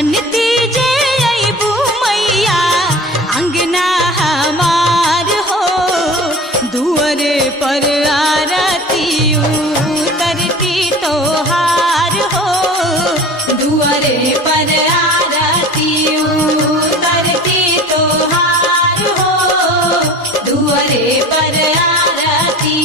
जनती जे अइबू मैया अंगना हमार हो, दुअरे पर आरती उतरती तोहार हो, दुअरे पर आरती उतरती तोहार हो, दुअरे पर आरती।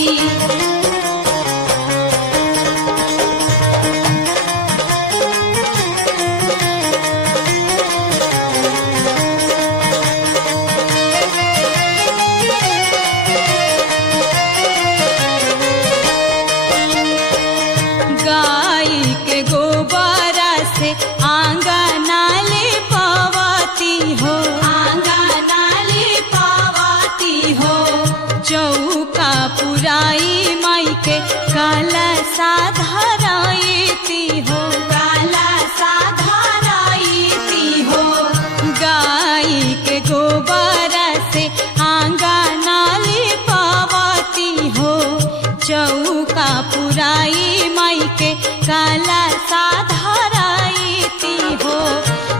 गाय के गोबरा से आंगना ले पावती हो, आंगना ले पावती हो, चौका पुराई माई के काला साधराईती हो, काला साधराईती हो। गाय के गोबरा से आंगना ले पावती हो, चौका पुराई माई के काला साधराईती हो।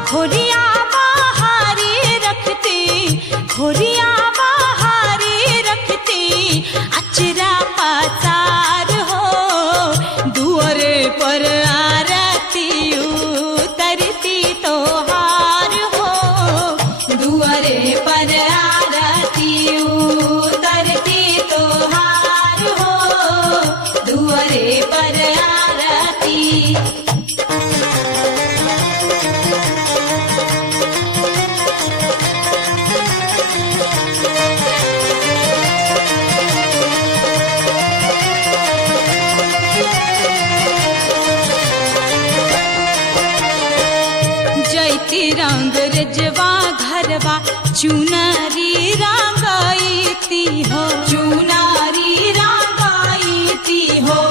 खोरिया बहारी रखती, खोरिया बहारी रखती, अचरा पासार हो, दुअरे पर आरती उतरती तोहार हो, दुअरे पर आरती उतरती तोहार हो, दुअरे पर आरती। जैती रंग रजवा घरवा चुनरी रंगाईती हो, चुनरी रंगाईती हो,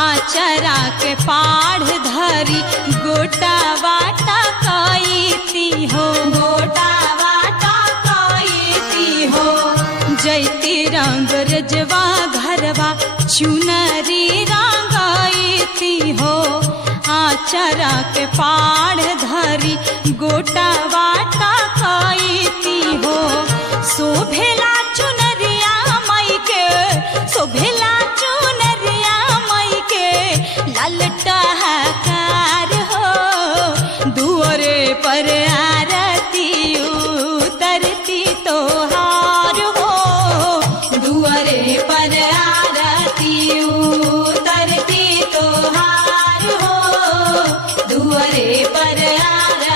आचरा के पाढ़ धरी गोटा वाटा काईती हो, गोटा वाटा काईती हो। जैती रंग रजवा घरवा चुनरी रंगाईती हो, आचरा के पाढ़ धरी गोटा वाटा काईती हो। शोभेला चुनरिया माई के, शोभेला चुनरिया माई के, ललटा हकार हो, दुअरे पर आरती उतरती तोहार हो, दुअरे पर आरती उतरती तोहार हो, दुअरे पर आरती।